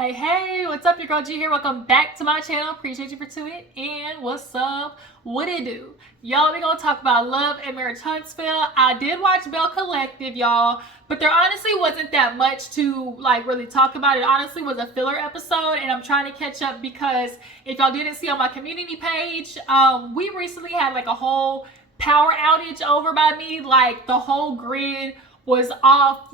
Hey, what's up? Your girl G here. Welcome back to my channel. Appreciate you for tuning in. What's up? What it do? Y'all, we gonna talk about Love and Marriage Huntsville. I did watch Bell Collective, y'all, but there honestly wasn't that much to really talk about. It honestly was a filler episode, and I'm trying to catch up because if y'all didn't see on my community page, we recently had a whole power outage over by me. The whole grid was off.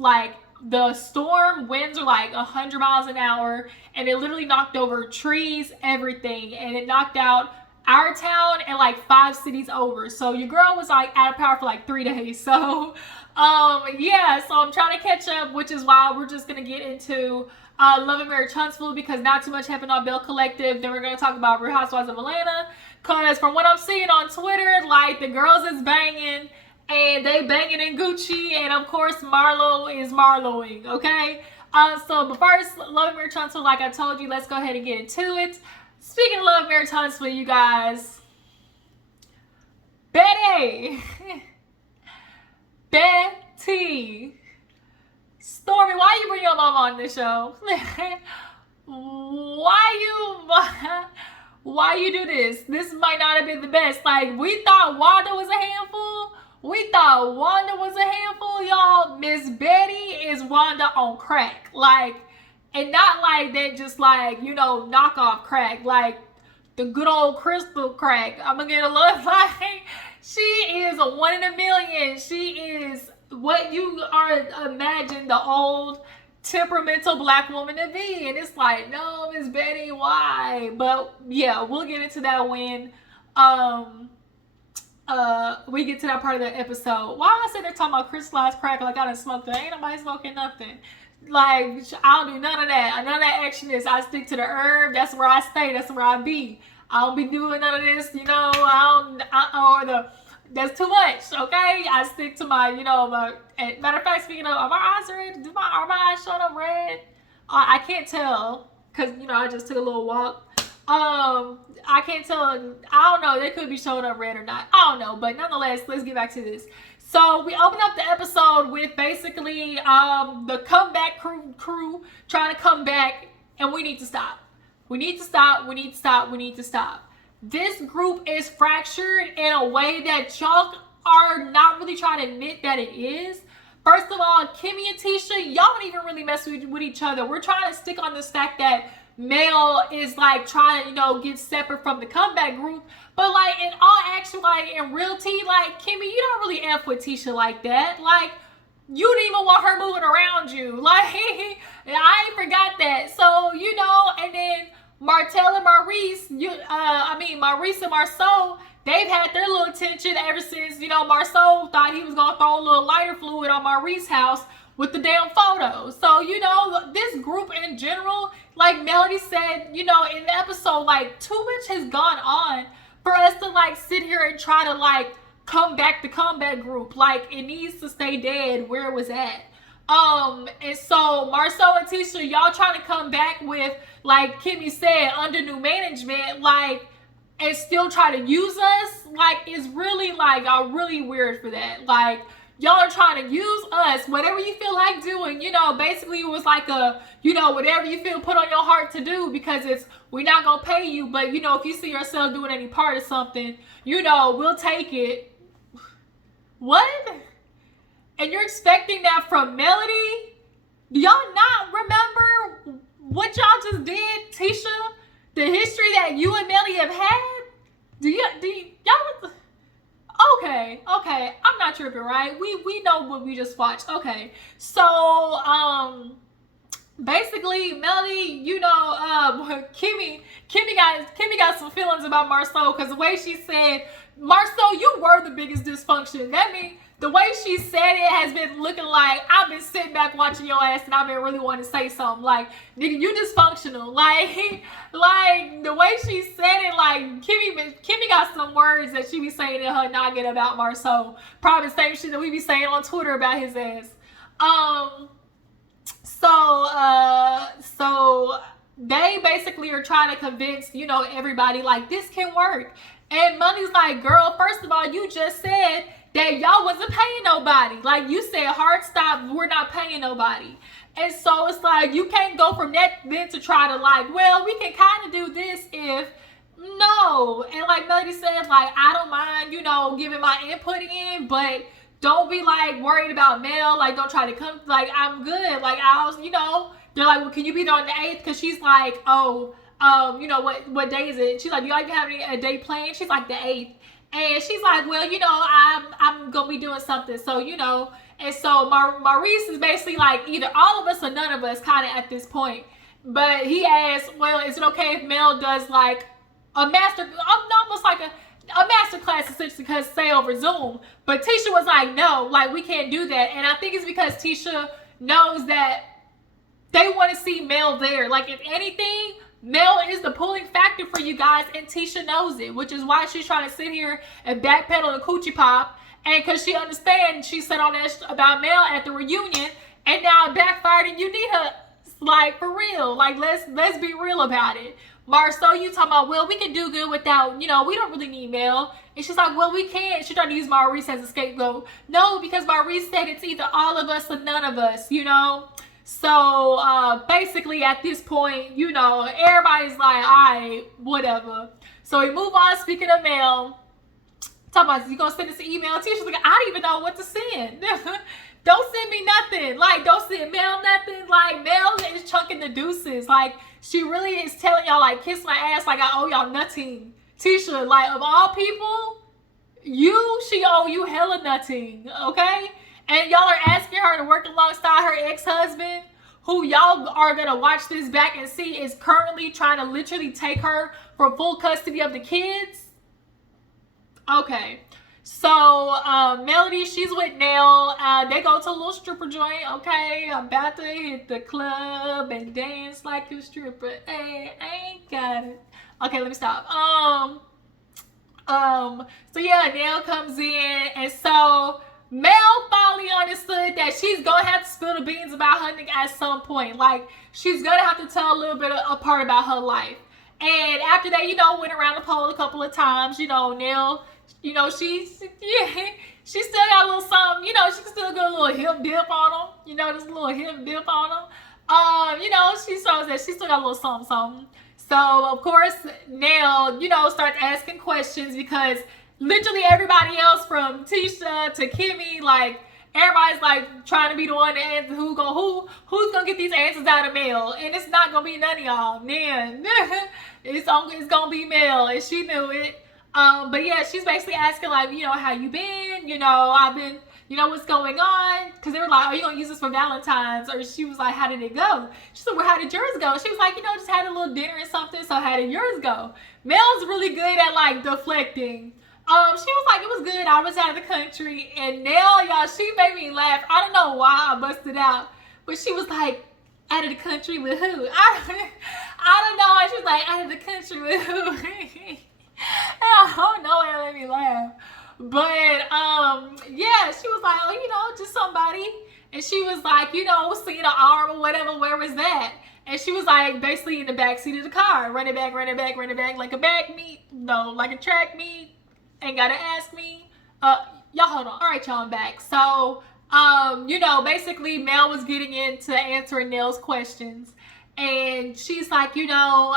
The storm winds are 100 miles an hour, and it literally knocked over trees, everything, and it knocked out our town and 5 cities over. So your girl was out of power for 3 days. So yeah, so I'm trying to catch up, which is why we're just gonna get into Love and Marriage Huntsville, because not too much happened on Bell Collective. Then we're gonna talk about Real Housewives of Atlanta, because from what I'm seeing on Twitter, the girls is banging, and they banging in Gucci, and of course Marlo is Marloing, okay? But first, Love and Marriage Huntsville, like I told you, let's go ahead and get into it. Speaking of Love and Marriage Huntsville, you guys, Bettie, Stormi, why you bring your mama on this show? Why you do this? This might not have been the best. We thought Wanda was a handful. Y'all. Miss Bettie is Wanda on crack. And not that just knockoff crack. The good old crystal crack. I'm gonna get a look she is a 1 in a million. She is what you are imagine the old temperamental black woman to be. And it's no, Miss Bettie, why? But yeah, we'll get into that when we get to that part of the episode. Why am I sitting there talking about crystallized crack I done smoked it? Ain't nobody smoking nothing. I don't do none of that. None of that action is. I stick to the herb. That's where I stay. That's where I be. I don't be doing none of this, that's too much, okay? I stick to my, matter of fact, speaking of, are my eyes red? Are my eyes showing up red? I can't tell, because, I just took a little walk. I can't tell. I don't know. They could be showing up red or not. I don't know. But nonetheless, let's get back to this. So we open up the episode with basically the comeback crew trying to come back, and we need to stop. We need to stop. This group is fractured in a way that y'all are not really trying to admit that it is. First of all, Kimmy and Tisha, y'all don't even really mess with each other. We're trying to stick on this fact that Mel is trying to get separate from the comeback group, but in all actuality, in real tea, Kimmy, you don't really F with Tisha like that. You didn't even want her moving around you. I ain't forgot that. So and then Martell and Maurice, Maurice and Marsau, they've had their little tension ever since Marsau thought he was gonna throw a little lighter fluid on Maurice's house with the damn photos. So, this group in general, like Melody said, in the episode, too much has gone on for us to, sit here and try to, come back the comeback group. It needs to stay dead where it was at. And so, Marsau and Tisha, y'all trying to come back with, like Kimmy said, under new management, and still try to use us, is really, really weird for that. Y'all are trying to use us, whatever you feel like doing, basically it was whatever you feel put on your heart to do, because we're not going to pay you, but, if you see yourself doing any part of something, we'll take it. What? And you're expecting that from Melody? Do y'all not remember what y'all just did, Tisha? The history that you and Melody have had? Do y'all... Okay, I'm not tripping, right? We know what we just watched. Okay, so basically, Melody, Kimmy got some feelings about Marsau, because the way she said, Marsau, you were the biggest dysfunction. That means the way she said it has been looking like I've been sitting back watching your ass and I've been really wanting to say something. Nigga, you dysfunctional. The way she said it, Kimmy got some words that she be saying in her noggin about Marsau. Probably the same shit that we be saying on Twitter about his ass. So they basically are trying to convince, everybody, this can work. And Money's like, girl, first of all, you just said that y'all wasn't paying nobody. You said, hard stop, we're not paying nobody. And so it's like, you can't go from that then to try to like, well, we can kind of do this if, no. And like Melody said, like, I don't mind, you know, giving my input in, but don't be like worried about Mel. Like, don't try to come, like, I'm good. Like, I was, you know, they're like, well, can you be there on the 8th? Because she's like, oh, you know, what day is it? She's like, do y'all even have a day planned? She's like, the 8th. And she's like, well, you know, I'm going to be doing something. So, you know, and so Maurice is basically like either all of us or none of us kind of at this point. But he asked, well, is it okay if Mel does like a almost like a master class essentially, because say over Zoom? But Tisha was like, no, like we can't do that. And I think it's because Tisha knows that they want to see Mel there. Like, if anything, Mel is the pulling factor for you guys, and Tisha knows it, which is why she's trying to sit here and backpedal and coochie pop. And because she understands, she said on that about Mel at the reunion, and now it backfired, and you need her, like, for real. Like, let's be real about it. Marsau, you talking about, well, we can do good without, you know, we don't really need Mel. And she's like, well, we can't. She tried to use Maurice as a scapegoat. No, because Maurice said it's either all of us or none of us, you know. So basically at this point, you know, everybody's like, all right, whatever. So we move on. Speaking of Mel, talking about, you gonna send us an email? Tisha's like, I don't even know what to send. Don't send me nothing. Like, don't send Mel nothing. Like, Mel is chunking the deuces. Like, she really is telling y'all, like, kiss my ass like I owe y'all nothing. Tisha, like, of all people, she owe you hella nothing, okay? And y'all are asking her to work alongside her ex-husband, who y'all are going to watch this back and see is currently trying to literally take her for full custody of the kids. Okay. So, Melody, she's with Nell. They go to a little stripper joint, okay? I'm about to hit the club and dance like a stripper. Hey, I ain't got it. Okay, let me stop. So yeah, Nell comes in, and so Mel finally understood that she's gonna have to spill the beans about her nigga at some point. Like, she's gonna have to tell a little bit a part about her life. And after that, you know, went around the pole a couple of times. You know, Nell, you know, she still got a little something. You know, she still got a little hip dip on them. You know, just a little hip dip on them. You know, she shows that she still got a little something. So of course, Nell, you know, starts asking questions because literally everybody else from Tisha to Kimmy, like, everybody's like trying to be the one to answer who's gonna get these answers out of Mel, and it's not gonna be none of y'all, man. it's gonna be Mel, and she knew it. But yeah, she's basically asking, like, you know, how you been? You know, I've been, you know, what's going on? Because they were like, are you gonna use this for Valentine's? Or she was like, how did it go? She said, well, how did yours go? She was like, you know, just had a little dinner or something. So how did yours go? Mel's really good at like deflecting. She was like, it was good. I was out of the country. And Nell, y'all, she made me laugh. I don't know why I busted out, but she was like, out of the country with who? I don't know. And she was like, out of the country with who? And I don't know, it made me laugh. But yeah, she was like, oh, you know, just somebody. And she was like, you know, seeing an arm or whatever. Where was that? And she was like, basically in the back seat of the car, running back, like a back meet, no, like a track meet. Ain't gotta ask me. Y'all hold on. All right, y'all, I'm back. So, you know, basically Mel was getting into answering Nell's questions, and she's like, you know,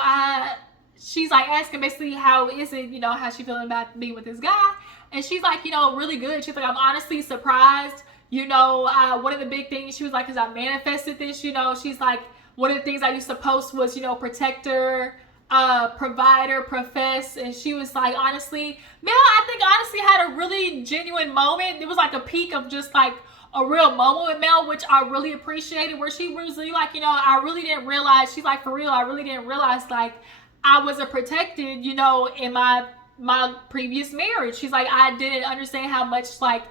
she's like asking basically how is it, you know, how she feeling about being with this guy, and she's like, you know, really good. She's like, I'm honestly surprised. You know, one of the big things she was like, because I manifested this. You know, she's like, one of the things I used to post was, you know, protector, provider, profess, and she was like, honestly, Mel, I think honestly had a really genuine moment. It was like a peak of just like a real moment with Mel, which I really appreciated, where she was really like, you know, I really didn't realize, she's like, for real, I really didn't realize like I wasn't protected, you know, in my previous marriage. She's like, I didn't understand how much like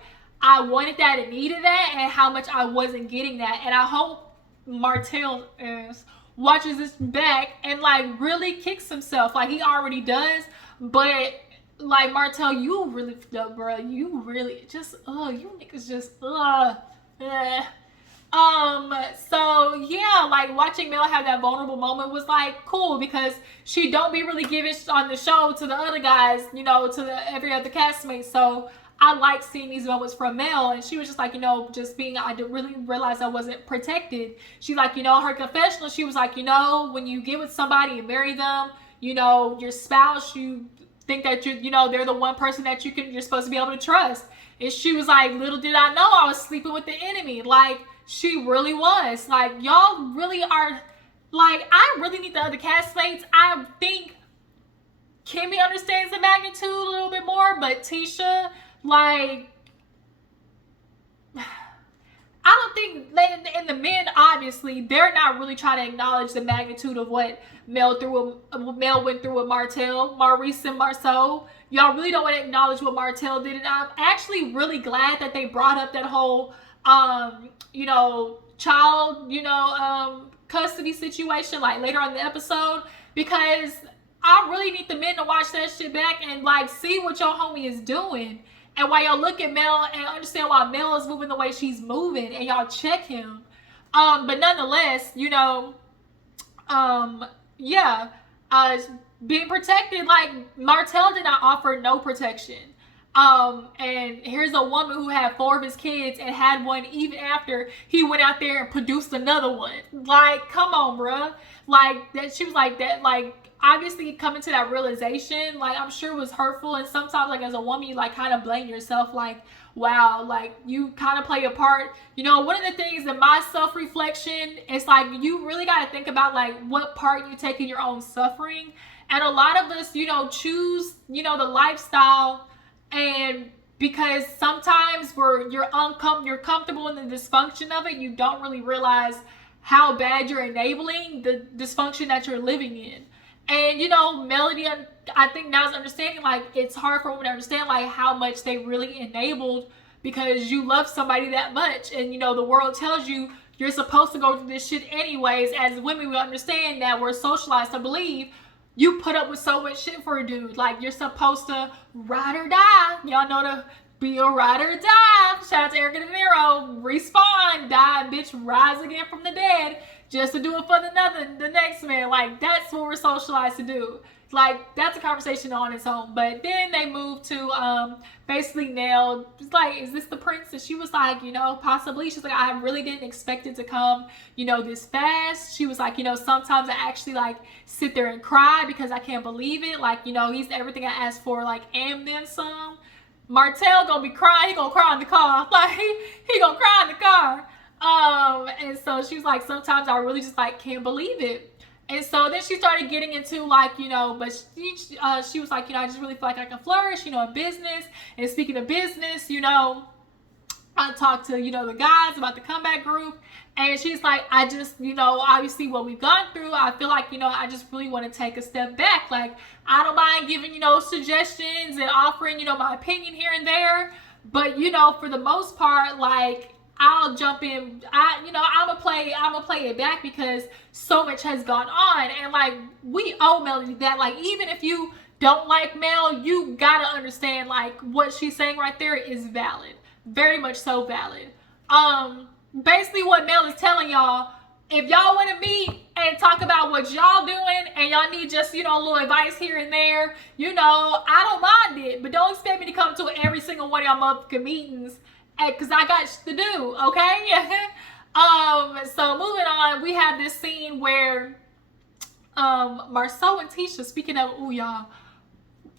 I wanted that and needed that, and how much I wasn't getting that. And I hope Martell watches this back and like really kicks himself like he already does. But like, Martell, you really, bro, you really just, you niggas just, so yeah, like watching Mel have that vulnerable moment was like cool, because she don't be really giving on the show to the other guys, you know, to every other castmate. So I like seeing these moments from Mel. And she was just like, you know, just being, I didn't really realize I wasn't protected. She's like, you know, her confessional, she was like, you know, when you get with somebody and marry them, you know, your spouse, you think that you know, they're the one person that you're supposed to be able to trust. And she was like, little did I know I was sleeping with the enemy. Like, she really was. Like, y'all really are, like, I really need the other castmates. I think Kimmy understands the magnitude a little bit more, but Tisha, like, I don't think, and the men, obviously, they're not really trying to acknowledge the magnitude of what Mel went through with Maurice and Marsau. Y'all really don't want to acknowledge what Martell did, and I'm actually really glad that they brought up that whole, you know, child, you know, custody situation, like, later on in the episode, because I really need the men to watch that shit back and, like, see what your homie is doing. And while y'all look at Mel and understand why Mel is moving the way she's moving, and y'all check him. But nonetheless, you know, yeah, being protected, like, Martell did not offer no protection. And here's a woman who had 4 of his kids and had one even after he went out there and produced another one. Like, come on, bruh. Like, that, she was like that, like, obviously coming to that realization, like, I'm sure it was hurtful. And sometimes, like, as a woman, you, like, kind of blame yourself, like, wow, like, you kind of play a part. You know, one of the things in my self-reflection is, like, you really got to think about, like, what part you take in your own suffering. And a lot of us, you know, choose, you know, the lifestyle, and because sometimes you're comfortable in the dysfunction of it, you don't really realize how bad you're enabling the dysfunction that you're living in. And, you know, Melody, I think now is understanding, like, it's hard for women to understand, like, how much they really enabled, because you love somebody that much. And, you know, the world tells you you're supposed to go through this shit anyways. As women, we understand that we're socialized to believe you put up with so much shit for a dude. Like, you're supposed to ride or die. Y'all know to be a ride or die. Shout out to Erica De Niro. Respawn, die, bitch, rise again from the dead, just to do it for the next man. Like, that's what we're socialized to do. Like, that's a conversation on its own. But then they moved to basically Nell. It's like, is this the prince? And she was like, you know, possibly. She's like, I really didn't expect it to come, you know, this fast. She was like, you know, sometimes I actually, like, sit there and cry because I can't believe it. Like, you know, he's everything I asked for, like, and then some. Martell gonna be crying. He gonna cry in the car. Like, he gonna cry in the car. And so she was like, sometimes I really just, like, can't believe it. And so then she started getting into, like, you know, but she was like, you know, I just really feel like I can flourish, you know, in business. And speaking of business, you know, I talked to, you know, the guys about the comeback group. And she's like, I just, you know, obviously what we've gone through, I feel like, you know, I just really want to take a step back. Like, I don't mind giving, you know, suggestions and offering, you know, my opinion here and there. But, you know, for the most part, like, I'll jump in. I'm gonna play it back because so much has gone on, and, like, we owe Melody that. Like, even if you don't like Mel, you gotta understand, like, what she's saying right there is valid, very much so valid. Basically, what Mel is telling y'all, if y'all want to meet and talk about what y'all doing, and y'all need just, you know, a little advice here and there, you know, I don't mind it, but don't expect me to come to every single one of y'all motherfucking meetings, because I got shit to do, okay? So moving on, we have this scene where Marsau and Tisha, speaking of, ooh, y'all,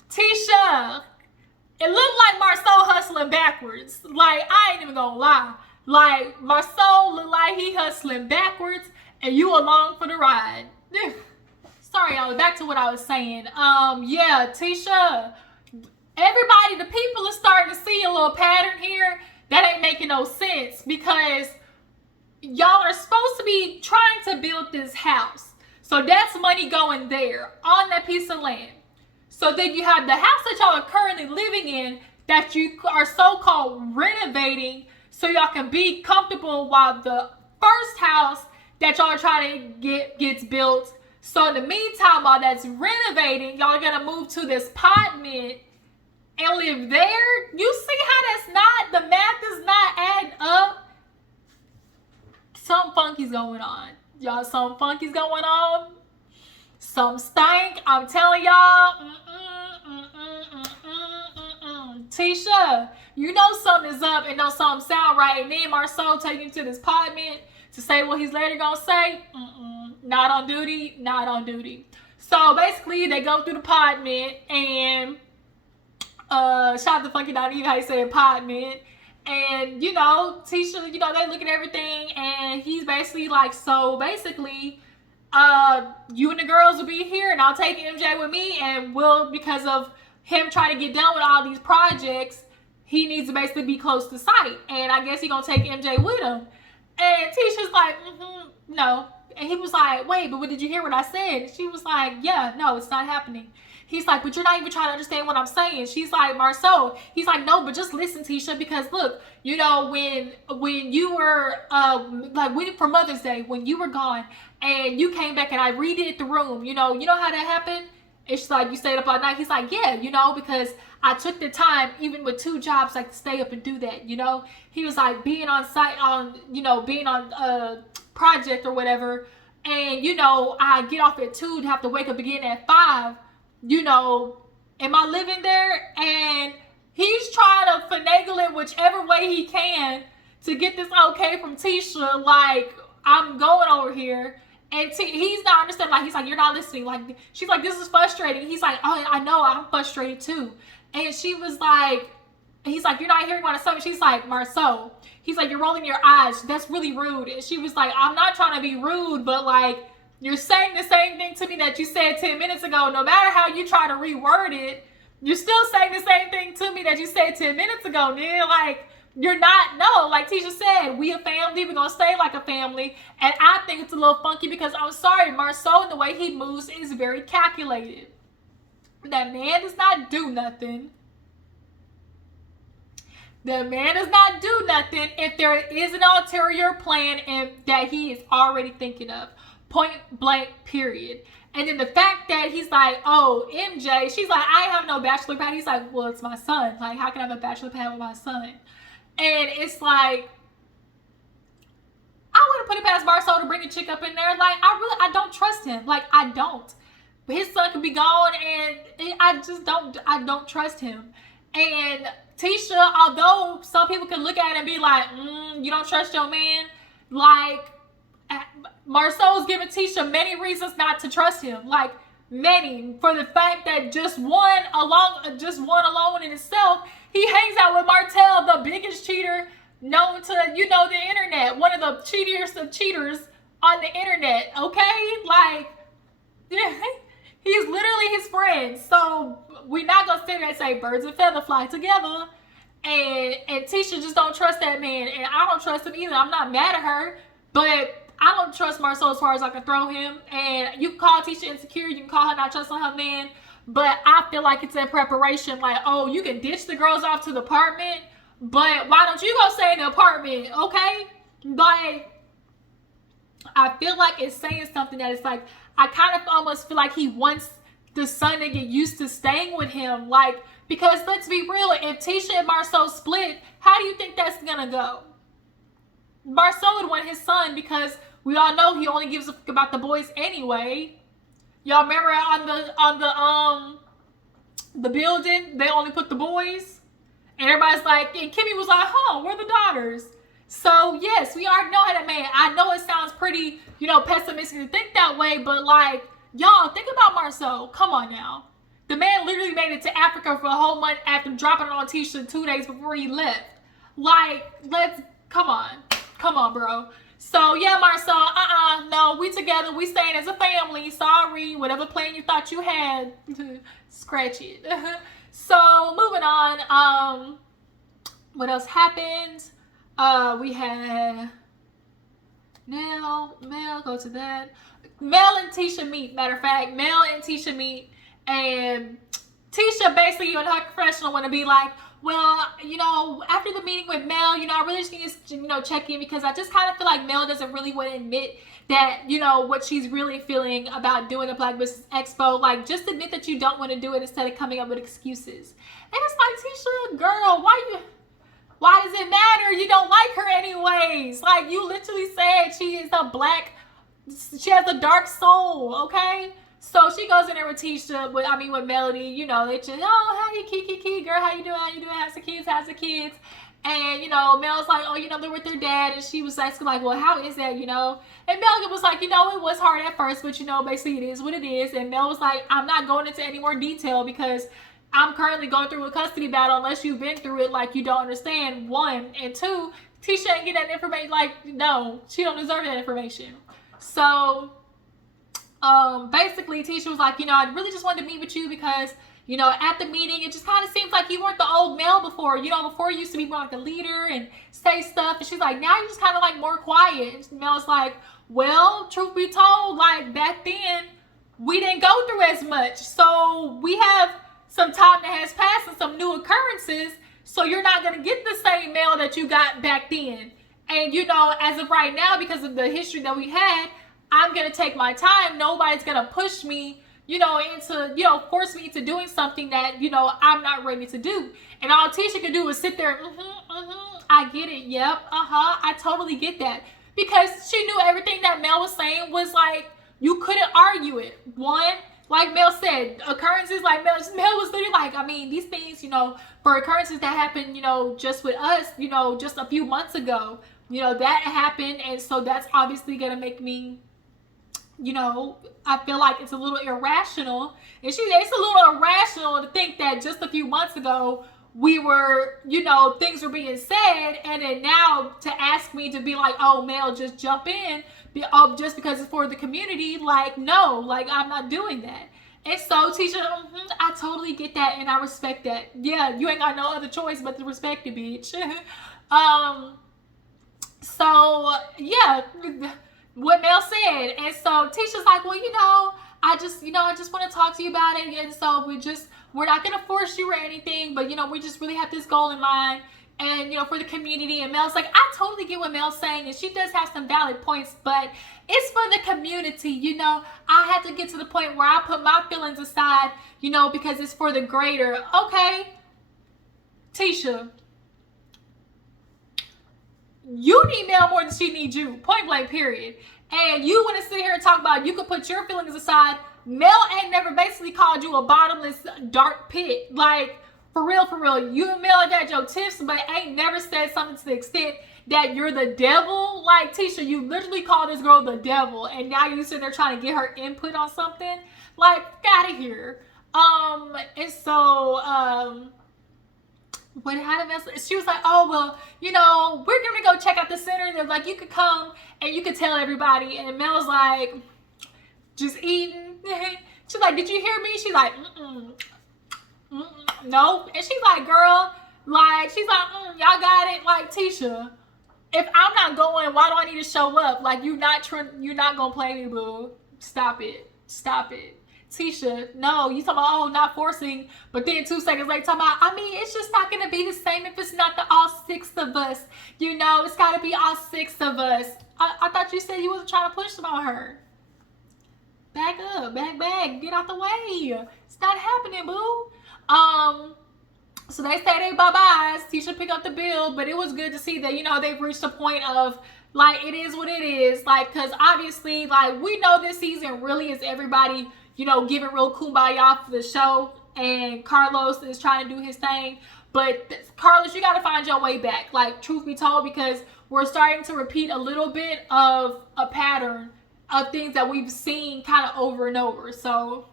Tisha, it looked like Marsau hustling backwards. Like, I ain't even gonna lie. Like, Marsau looked like he hustling backwards, and you along for the ride. Sorry, y'all, back to what I was saying. Yeah, Tisha, everybody, the people are starting to see a little pattern here that ain't making no sense, because y'all are supposed to be trying to build this house. So that's money going there on that piece of land. So then you have the house that y'all are currently living in that you are so-called renovating so y'all can be comfortable while the first house that y'all are trying to get gets built. So in the meantime, while that's renovating, y'all are gonna move to this apartment and live there. You see how the math is not adding up? Something funky's going on. Y'all, something funky's going on. Some stank. I'm telling y'all. Tisha, you know something is up and know something sound right. And then Marsau take him to this apartment to say what he's later gonna say. Not on duty, not on duty. So basically, they go through the apartment and shout the funky not even how you say apartment. And you know, Tisha, you know, they look at everything, and he's basically like, so basically, you and the girls will be here, and I'll take MJ with me, and we'll, because of him trying to get done with all these projects, he needs to basically be close to sight, and I guess he's gonna take MJ with him. And Tisha's like, no. And he was like, wait, but did you hear what I said? She was like, yeah, no, it's not happening. He's like, but you're not even trying to understand what I'm saying. She's like, Marsau. He's like, no, but just listen, Tisha, because look, you know, when you were, for Mother's Day, when you were gone and you came back and I redid the room, you know how that happened? It's like, you stayed up all night. He's like, yeah, you know, because I took the time, even with 2 jobs, like to stay up and do that, you know? He was like, being on site, being on a project or whatever, and, you know, I get off at 2 to have to wake up again at 5, you know, am I living there? And he's trying to finagle it whichever way he can to get this okay from Tisha, like, I'm going over here. And he's not understanding, like, he's like, you're not listening. Like, she's like, this is frustrating. He's like, oh, I know, I'm frustrated too. And she was like, he's like, you're not hearing what I'm saying. She's like, Marsau. He's like, you're rolling your eyes. That's really rude. And she was like, I'm not trying to be rude, but like, you're saying the same thing to me that you said 10 minutes ago. No matter how you try to reword it, you're still saying the same thing to me that you said 10 minutes ago, nigga. Like, you're not, no, like Tisha said, we a family, we're gonna stay like a family. And I think it's a little funky because I'm sorry, Marsau, and the way he moves is very calculated. That man does not do nothing. The man does not do nothing if there is an ulterior plan and that he is already thinking of. Point blank, period. And then the fact that he's like, oh, MJ, she's like, I have no bachelor pad. He's like, well, it's my son. Like, how can I have a bachelor pad with my son? And it's like, I wouldn't put it past Marsau to bring a chick up in there. Like, I don't trust him. Like, I don't. His son could be gone, and I don't trust him. And Tisha, although some people can look at it and be like, you don't trust your man, like, Marsau's giving Tisha many reasons not to trust him. Like, many. For the fact that just one alone in itself, he hangs out with Martell, the biggest cheater known to, the internet. One of the cheaters of cheaters on the internet, okay? Like, yeah, he's literally his friend. So we're not going to sit there and say birds and feather fly together. And Tisha just don't trust that man. And I don't trust him either. I'm not mad at her. But I don't trust Marsau as far as I can throw him. And you can call Tisha insecure. You can call her not trusting her man. But I feel like it's in preparation. Like, oh, you can ditch the girls off to the apartment. But why don't you go stay in the apartment, okay? Like, I feel like it's saying something that it's like, I kind of almost feel like he wants the son to get used to staying with him. Like, because let's be real, if Tisha and Marsau split, how do you think that's gonna go? Marsau would want his son because we all know he only gives a fuck about the boys anyway. Y'all remember on the building, they only put the boys? And everybody's like, and Kimmy was like, where are the daughters? So, yes, we already know how that man. I know it sounds pretty, pessimistic to think that way, but, like, y'all, think about Marsau. Come on now. The man literally made it to Africa for a whole month after dropping it on Tisha 2 days before he left. Like, come on, bro. So, yeah, Marsau, no, we together. We staying as a family. Sorry, whatever plan you thought you had, scratch it. So, moving on. What else happened? We had Mel, go to that. Mel and Tisha meet. Matter of fact, Mel and Tisha meet, and Tisha basically in her professional want to be like, well, after the meeting with Mel, I really just need to, check in because I just kind of feel like Mel doesn't really want to admit that, what she's really feeling about doing the Black Business Expo. Like, just admit that you don't want to do it instead of coming up with excuses. And it's like, Tisha, girl, why does it matter? You don't like her anyways. Like, you literally said she has a dark soul, okay? So she goes in there with Tisha, with Melody, you know, they just, oh, hey, Kiki, girl, how you doing? How's the kids? And, you know, Mel's like, oh, you know, they're with their dad. And she was asking, like, well, how is that, you know? And Mel was like, you know, it was hard at first, but, you know, basically it is what it is. And Mel was like, I'm not going into any more detail because I'm currently going through a custody battle. Unless you've been through it, like, you don't understand, one. And two, Tisha ain't get that information. Like, no, she don't deserve that information. So basically Tisha was like, you know, I really just wanted to meet with you because, you know, at the meeting, it just kind of seems like you weren't the old Mel before. You know, before you used to be more like a leader and say stuff. And she's like, now you're just kind of like more quiet. And Mel's like, well, truth be told, like back then, we didn't go through as much. So we have some time that has passed and some new occurrences. So you're not going to get the same Mel that you got back then. And, you know, as of right now, because of the history that we had, I'm going to take my time. Nobody's going to push me, you know, into, you know, force me into doing something that, you know, I'm not ready to do. And all Tisha could do is sit there, I get it, yep, I totally get that. Because she knew everything that Mel was saying was like, you couldn't argue it. One, like Mel said, occurrences, like Mel was literally like, I mean, these things, you know, for occurrences that happened, you know, just with us, you know, just a few months ago, you know, that happened. And so that's obviously going to make me, you know, I feel like it's a little irrational. And it's a little irrational to think that just a few months ago, we were, you know, things were being said. And then now to ask me to be like, oh, Mel, just jump in, just because it's for the community. Like, no, like, I'm not doing that. And so, Tisha, I totally get that. And I respect that. Yeah, you ain't got no other choice but to respect it, bitch. So, yeah, what Mel said. And so Tisha's like, well, you know, I just want to talk to you about it. And so we're not going to force you or anything, but, you know, we just really have this goal in mind and, you know, for the community. And Mel's like, I totally get what Mel's saying. And she does have some valid points, but it's for the community. You know, I had to get to the point where I put my feelings aside, you know, because it's for the greater. Okay, Tisha, you need Mel more than she needs you. Point blank, period. And you want to sit here and talk about you could put your feelings aside. Mel ain't never basically called you a bottomless dark pit. Like, for real. You and Mel got your tips, but ain't never said something to the extent that you're the devil. Like, Tisha, you literally called this girl the devil. And now you sit there trying to get her input on something. Like, get out of here. And so, she was like, oh, well, you know, we're going to go check out the center. They're like, you could come and you could tell everybody. And Mel's like, just eating. She's like, did you hear me? She's like, no. And she's like, girl, like, she's like, y'all got it. Like, Tisha, if I'm not going, why do I need to show up? Like, you're not going to play me, boo. Stop it. Tisha, no, you talking about, oh, not forcing, but then 2 seconds later talking about, I mean, it's just not going to be the same if it's not all 6 of us. You know, it's got to be all 6 of us. I thought you said you wasn't trying to push them on her. Back up, back, get out the way. It's not happening, boo. So they say they bye-byes. Tisha pick up the bill, but it was good to see that, you know, they've reached a point of, like, it is what it is. Like, because obviously, like, we know this season really is everybody, you know, giving real kumbaya for the show, and Carlos is trying to do his thing. But Carlos, you got to find your way back, like, truth be told, because we're starting to repeat a little bit of a pattern of things that we've seen kind of over and over. So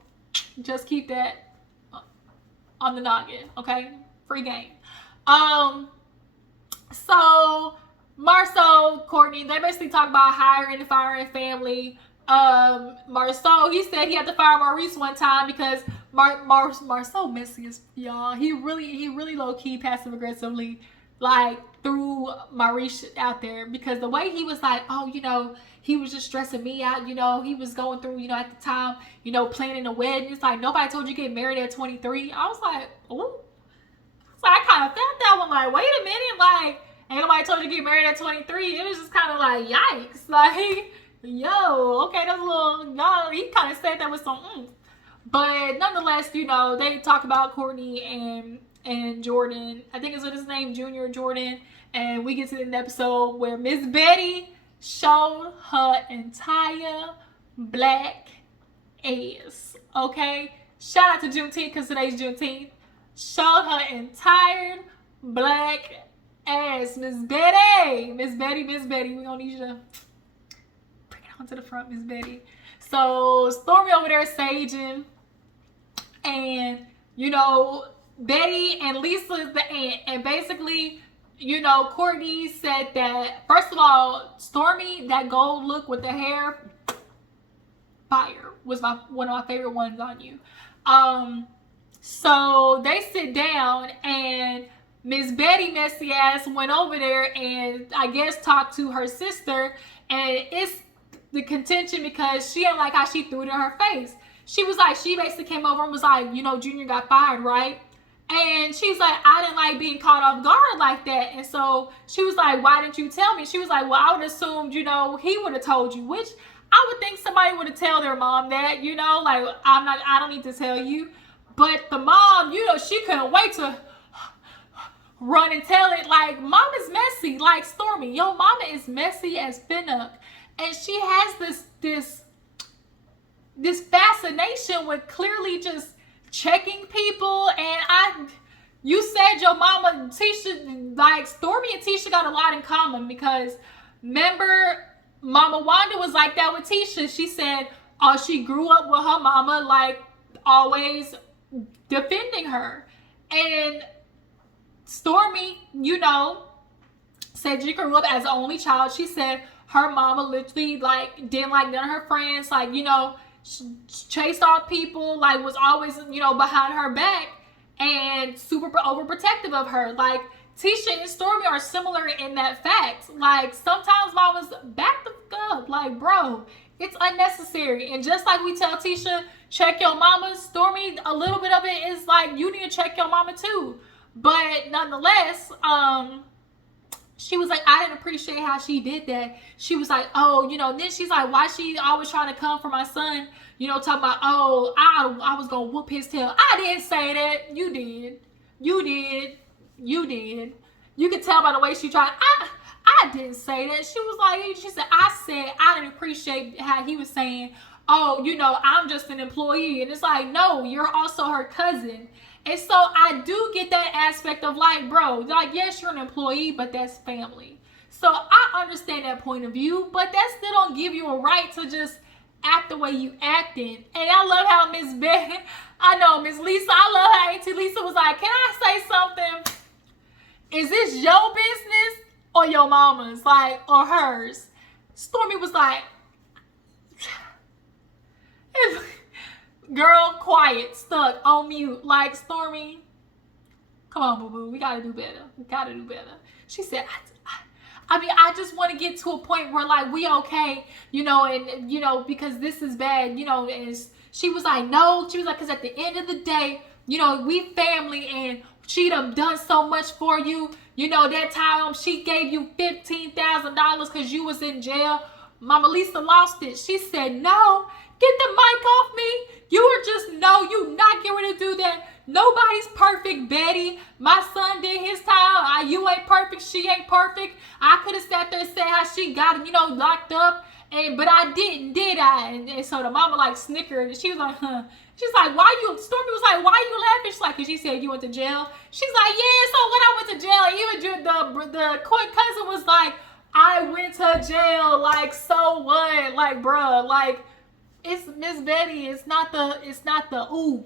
just keep that on the noggin, okay? Free game. So Marsau, Courtney, they basically talk about hiring and firing family. Marsau, he said he had to fire Maurice one time because Marsau messy as y'all. He really low key passive aggressively like threw Maurice out there because the way he was like, oh, you know, he was just stressing me out. You know, he was going through, you know, at the time, you know, planning a wedding. It's like, nobody told you to get married at 23. I was like, oh. So I kind of felt that one, like, wait a minute, like, ain't nobody told you to get married at 23. It was just kind of like, yikes. Like, yo, okay, that's a little, y'all, he kind of said that with some But nonetheless, you know, they talk about Courtney and Jordan. I think it's what his name, Junior Jordan. And we get to the episode where Miss Bettie showed her entire black ass, okay? Shout out to Juneteenth, because today's Juneteenth. Showed her entire black ass. Miss Bettie. Miss Bettie. We're gonna need you to bring it on to the front, Miss Bettie. So, Stormi over there saging. And, you know, Betty and Lisa is the aunt. And basically, you know, Courtney said that, first of all, Stormi, that gold look with the hair, fire, was one of my favorite ones on you. So they sit down, and Miss Betty messy ass went over there and I guess talked to her sister, and it's the contention because she didn't like how she threw it in her face. She was like, she basically came over and was like, you know, Junior got fired, right? And she's like, I didn't like being caught off guard like that. And so she was like, why didn't you tell me? She was like, well, I would have assumed, you know, he would have told you, which I would think somebody would have tell their mom that, you know, like, I don't need to tell you. But the mom, you know, she couldn't wait to run and tell it. Like, mama's messy. Like, Stormi, your mama is messy as finnuck. And she has this fascination with clearly just checking people. And you said your mama, Tisha, like, Stormi and Tisha got a lot in common, because remember, Mama Wanda was like that with Tisha. She said, oh, she grew up with her mama, like, always defending her. And Stormi, you know, said she grew up as the only child. She said her mama literally, like, didn't like none of her friends, like, you know, chased off people, like, was always, you know, behind her back and super overprotective of her. Like, Tisha and Stormi are similar in that fact. Like, sometimes mamas back the fuck up. Like, bro, it's unnecessary. And just like we tell Tisha, check your mama, Stormi, a little bit of it is like, you need to check your mama too. But nonetheless, she was like, I didn't appreciate how she did that. She was like, oh, you know, then she's like, why she always trying to come for my son? You know, talking about, oh, I was going to whoop his tail. I didn't say that. You did. You did. You did. You could tell by the way she tried. I didn't say that. She was like, she said, I didn't appreciate how he was saying, oh, you know, I'm just an employee. And it's like, no, you're also her cousin. And so I do get that aspect of, like, bro, like, yes, you're an employee, but that's family. So I understand that point of view, but that still don't give you a right to just act the way you acting. And I love how Miss Betty, I know Miss Lisa, I love how Auntie Lisa was like, can I say something? Is this your business or your mama's, like, or hers? Stormi was like, girl, quiet, stuck, on mute. Like, Stormi, come on, boo-boo, we gotta do better. We gotta do better. She said, I mean, I just want to get to a point where, like, we okay, you know, and, you know, because this is bad, you know. And she was like, no, she was like, because at the end of the day, you know, we family, and she done so much for you. You know, that time she gave you $15,000 because you was in jail. Mama Lisa lost it. She said, no, get the mic off me. You are just, no, you not getting ready to do that. Nobody's perfect, Betty. My son did his time. You ain't perfect. She ain't perfect. I could have sat there and said how she got, you know, locked up. But I didn't, did I? And so the mama, like, snickered. And she was like, huh. She's like, why you, Stormi was like, why you laughing? She's like, because she said you went to jail. She's like, yeah, so when I went to jail, even the court cousin was like, I went to jail. Like, so what? Like, bruh, like, it's Miss Betty. It's not the ooh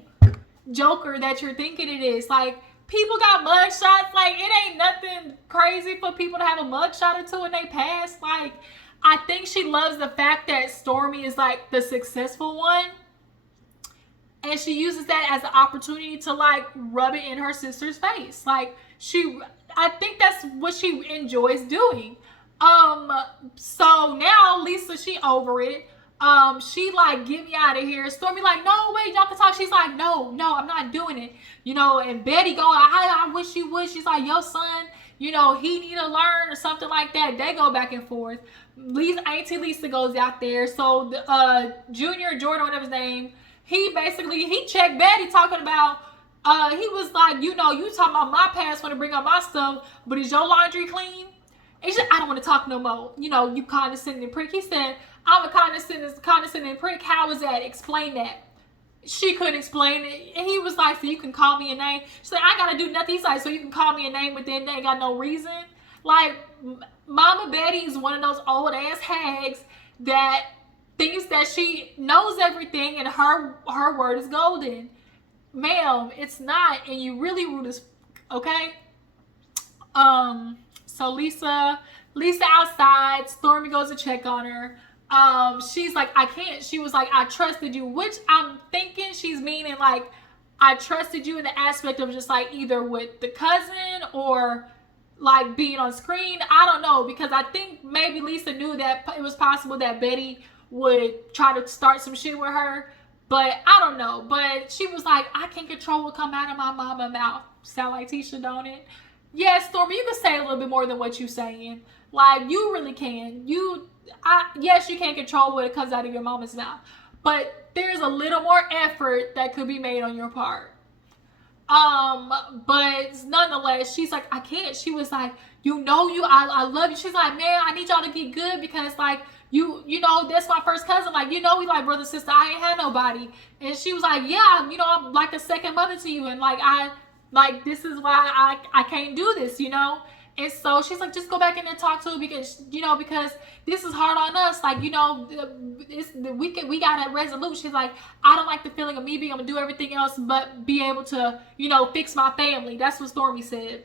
Joker that you're thinking it is. Like, people got mug shots. Like, it ain't nothing crazy for people to have a mug shot or two in their past. Like, I think she loves the fact that Stormi is, like, the successful one. And she uses that as an opportunity to, like, rub it in her sister's face. Like, I think that's what she enjoys doing. So now Lisa, she over it. She like, get me out of here. Stormi like, no, wait, y'all can talk. She's like, no, I'm not doing it. You know, and Betty going, I wish you would. She's like, your son, you know, he need to learn or something like that. They go back and forth. Auntie Lisa goes out there. So, Junior, Jordan, whatever his name, he checked Betty talking about, he was like, you know, you talking about my past when to bring up my stuff, but is your laundry clean? And she said, I don't want to talk no more. You know, you condescending prick. He said, I'm a condescending prick. How is that? Explain that. She couldn't explain it. And he was like, so you can call me a name? She's like, I gotta do nothing. He's like, so you can call me a name, but then they ain't got no reason. Like, Mama Betty is one of those old ass hags that thinks that she knows everything and her word is golden. Ma'am, it's not, and you really rude as okay? So Lisa outside, Stormi goes to check on her. She's like, I can't. She was like, I trusted you, which I'm thinking she's meaning like, I trusted you in the aspect of just like either with the cousin or like being on screen. I don't know, because I think maybe Lisa knew that it was possible that Betty would try to start some shit with her, but I don't know. But she was like, I can't control what come out of my mama's mouth. Sound like Tisha, don't it? Yes, Stormi, you can say a little bit more than what you're saying. Like, you really can. Yes, you can't control what comes out of your mama's mouth, but there's a little more effort that could be made on your part. But nonetheless, she's like, I can't. She was like, I love you. She's like, man, I need y'all to get good because like, you know, that's my first cousin. Like, you know, we like brother, sister. I ain't had nobody. And she was like, yeah, you know, I'm like a second mother to you. And like, this is why I can't do this, you know? And so she's like, just go back in and talk to her because, you know, because this is hard on us. Like, you know, we got a resolute. She's like, I don't like the feeling of me being able to do everything else but be able to, you know, fix my family. That's what Stormi said.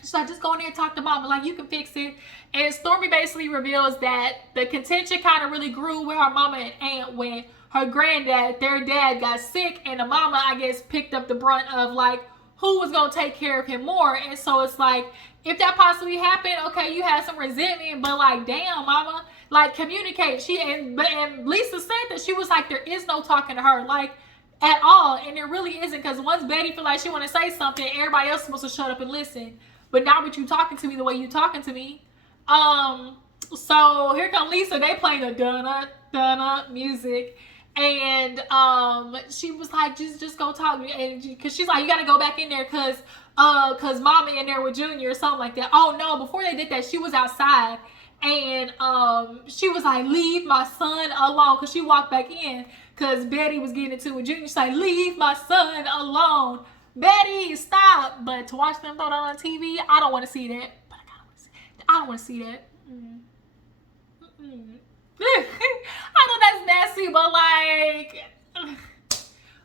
She's like, just go in there and talk to mama. Like, you can fix it. And Stormi basically reveals that the contention kind of really grew with her mama and aunt when her granddad, their dad, got sick. And the mama, I guess, picked up the brunt of, like, who was going to take care of him more. And so it's like, if that possibly happened, okay, you had some resentment, but like, damn, mama, like, communicate. And Lisa said that she was like, there is no talking to her, like, at all. And there really isn't, because once Betty feel like she want to say something, everybody else is supposed to shut up and listen. But not with you talking to me the way you talking to me. So here come Lisa. They playing the dun-dun music. And she was like, just go talk. And because she's like, you got to go back in there because mama in there with Junior or something like that. Oh, no. Before they did that, she was outside. And she was like, leave my son alone. Because she walked back in because Betty was getting into it with Junior. She's like, leave my son alone. Betty, stop. But to watch them throw that on TV, I don't want to see that. But I don't want to see that. I know that's nasty, but like,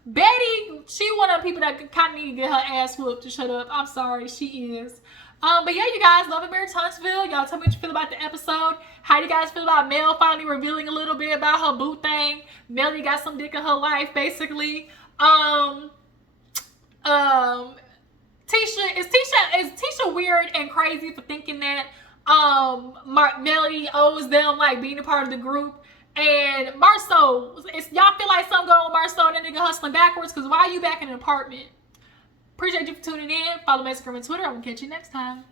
Betty, she one of the people that kind of need to get her ass whooped to shut up. I'm sorry, she is. But yeah, you guys, Love and Marriage Huntsville. Y'all tell me what you feel about the episode. How do you guys feel about Mel finally revealing a little bit about her boo thing? Melly got some dick in her life, basically. Tisha, is Tisha weird and crazy for thinking that Melly owes them like being a part of the group? And Marsau, y'all feel like something going on with Marsau and that nigga hustling backwards? Because why are you back in an apartment? Appreciate you for tuning in. Follow me on Instagram and Twitter. I'm gonna catch you next time.